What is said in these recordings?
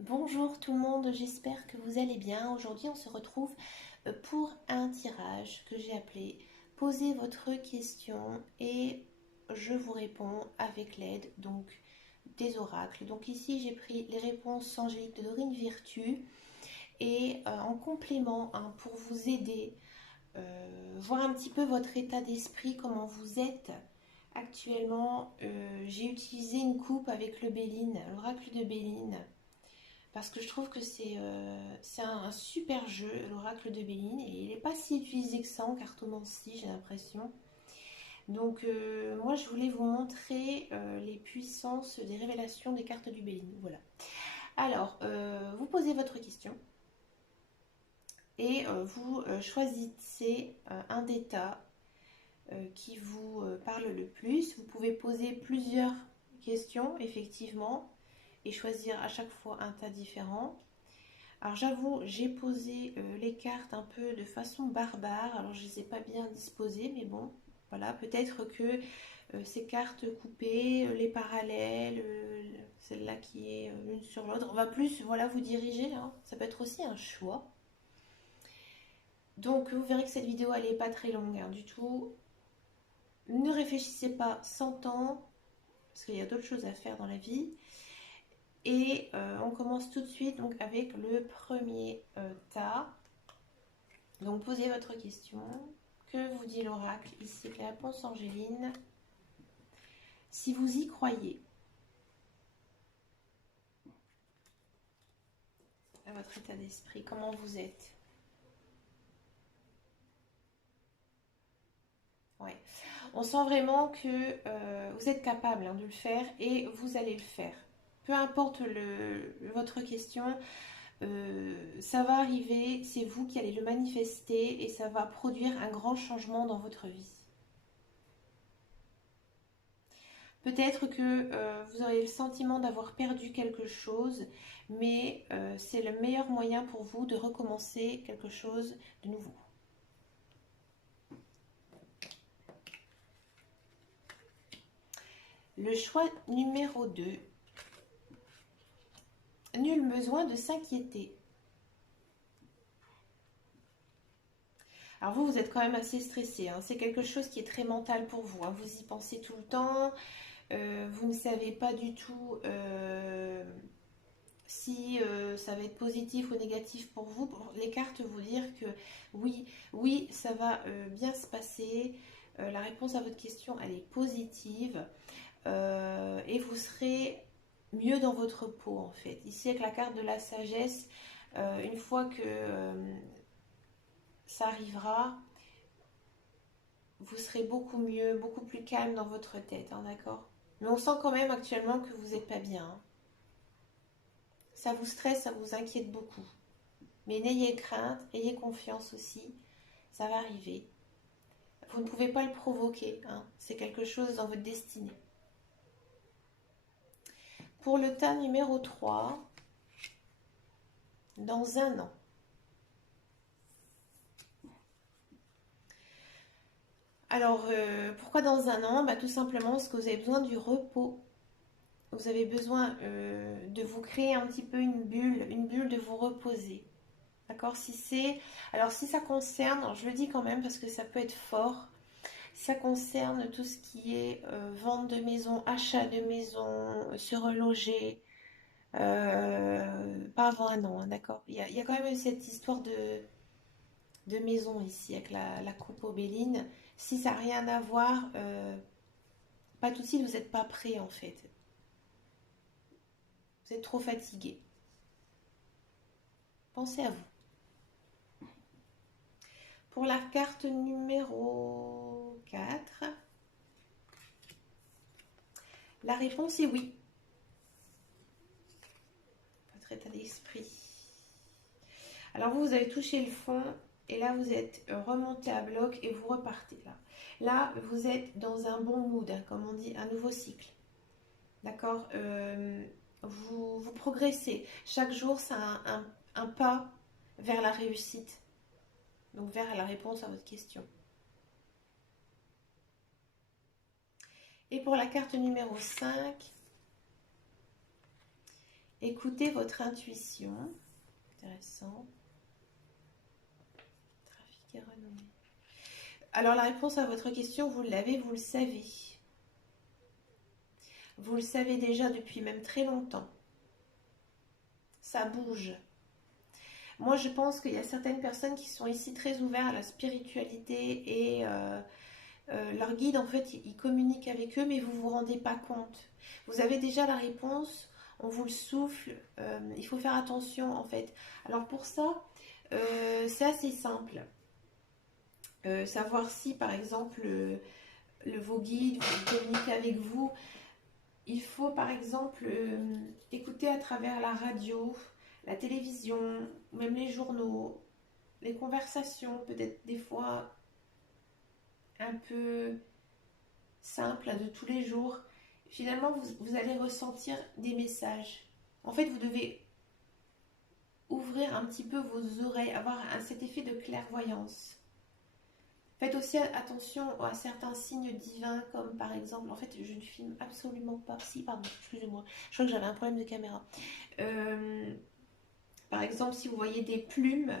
Bonjour tout le monde, j'espère que vous allez bien. Aujourd'hui, on se retrouve pour un tirage que j'ai appelé Posez votre question et je vous réponds avec l'aide des oracles. Donc ici, j'ai pris les réponses angéliques de Dorine Virtue et en complément pour vous aider, voir un petit peu votre état d'esprit, comment vous êtes actuellement. J'ai utilisé une coupe avec le Béline, l'oracle de Béline. Parce que je trouve que c'est un super jeu, l'oracle de Béline, et il n'est pas si utilisé que ça en cartomancie, j'ai l'impression. Moi, je voulais vous montrer les puissances des révélations des cartes du Béline. Voilà. Alors, vous posez votre question et vous choisissez un des tas qui vous parle le plus. Vous pouvez poser plusieurs questions, effectivement, et choisir à chaque fois un tas différent. Alors j'avoue, j'ai posé les cartes un peu de façon barbare, alors je ne les ai pas bien disposées, mais bon, voilà, peut-être que ces cartes coupées, les parallèles, celle-là qui est l'une sur l'autre, on va plus, voilà, vous diriger là, ça peut être aussi un choix. Donc vous verrez que cette vidéo, elle n'est pas très longue hein, du tout. Ne réfléchissez pas 100 ans, parce qu'il y a d'autres choses à faire dans la vie. Et on commence tout de suite donc, avec le premier tas. Donc posez votre question. Que vous dit l'oracle ici? La réponse Angéline. Si vous y croyez à votre état d'esprit, comment vous êtes? Ouais. On sent vraiment que vous êtes capable hein, de le faire et vous allez le faire. Peu importe votre question, ça va arriver, c'est vous qui allez le manifester et ça va produire un grand changement dans votre vie. Peut-être que vous aurez le sentiment d'avoir perdu quelque chose, mais c'est le meilleur moyen pour vous de recommencer quelque chose de nouveau. Le choix numéro 2. Nul besoin de s'inquiéter. Alors vous êtes quand même assez stressé. Hein. C'est quelque chose qui est très mental pour vous. Hein. Vous y pensez tout le temps. Vous ne savez pas du tout si ça va être positif ou négatif pour vous. Pour les cartes vous dire que oui, oui, ça va bien se passer. La réponse à votre question, elle est positive. Et vous serez mieux dans votre peau en fait. Ici avec la carte de la sagesse, une fois que ça arrivera, vous serez beaucoup mieux, beaucoup plus calme dans votre tête, hein, d'accord? Mais on sent quand même actuellement que vous n'êtes pas bien. Hein. Ça vous stresse, ça vous inquiète beaucoup. Mais n'ayez crainte, ayez confiance aussi, ça va arriver. Vous ne pouvez pas le provoquer, hein. C'est quelque chose dans votre destinée. Pour le tas numéro 3, dans un an. Alors, pourquoi dans un an? Bah, tout simplement parce que vous avez besoin du repos. Vous avez besoin de vous créer un petit peu une bulle de vous reposer. D'accord? Alors si ça concerne, alors je le dis quand même parce que ça peut être fort, si ça concerne tout ce qui est vente de maison, achat de maison, se reloger, pas avant un an, hein, d'accord? Il y a quand même cette histoire de maison ici avec la coupe aubéline. Si ça n'a rien à voir, pas tout de suite, vous n'êtes pas prêt en fait. Vous êtes trop fatigué. Pensez à vous. Pour la carte numéro 4, la réponse est oui. Votre état d'esprit. Alors vous avez touché le fond et là vous êtes remonté à bloc et vous repartez là. Là vous êtes dans un bon mood, hein, comme on dit, un nouveau cycle. D'accord. Vous progressez. Chaque jour c'est un pas vers la réussite. Donc vers la réponse à votre question. Et pour la carte numéro 5, Écoutez votre intuition. Intéressant. Trafic et renommée. Alors la réponse à votre question, vous l'avez, vous le savez. Vous le savez déjà depuis même très longtemps. Ça bouge. Moi, je pense qu'il y a certaines personnes qui sont ici très ouvertes à la spiritualité et leur guide, en fait, ils communiquent avec eux, mais vous ne vous rendez pas compte. Vous avez déjà la réponse, on vous le souffle, il faut faire attention, en fait. Alors pour ça, c'est assez simple. Savoir si, par exemple, vos guides communiquent avec vous, il faut, par exemple, écouter à travers la radio, la télévision, même les journaux, les conversations, peut-être des fois un peu simples de tous les jours. Finalement, vous allez ressentir des messages. En fait, vous devez ouvrir un petit peu vos oreilles, avoir cet effet de clairvoyance. Faites aussi attention à certains signes divins, comme par exemple, en fait, je ne filme absolument pas. Si, pardon, excusez-moi, je crois que j'avais un problème de caméra. Par exemple, si vous voyez des plumes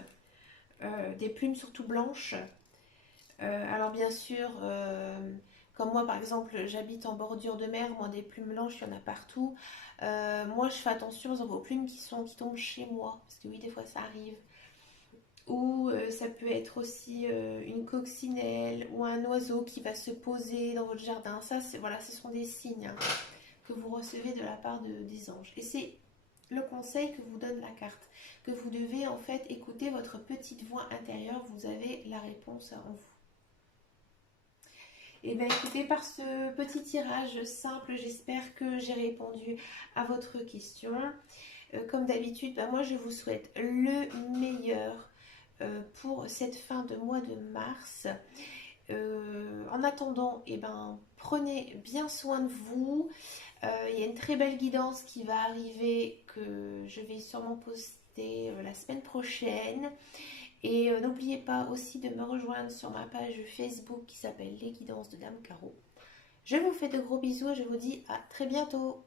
surtout blanches, alors bien sûr, comme moi par exemple, j'habite en bordure de mer, moi des plumes blanches, il y en a partout. Moi je fais attention aux plumes qui tombent chez moi, parce que oui, des fois ça arrive. Ou ça peut être aussi une coccinelle ou un oiseau qui va se poser dans votre jardin. Ça, voilà, ce sont des signes que vous recevez de la part des anges. Et c'est le conseil que vous donne la carte, que vous devez en fait écouter votre petite voix intérieure. Vous avez la réponse en vous. Et bien écoutez, par ce petit tirage simple, j'espère que j'ai répondu à votre question. Comme d'habitude, moi je vous souhaite le meilleur pour cette fin de mois de mars. En attendant, prenez bien soin de vous. Il y a une très belle guidance qui va arriver que je vais sûrement poster la semaine prochaine. Et n'oubliez pas aussi de me rejoindre sur ma page Facebook qui s'appelle Les Guidances de Dame Caro. Je vous fais de gros bisous et je vous dis à très bientôt.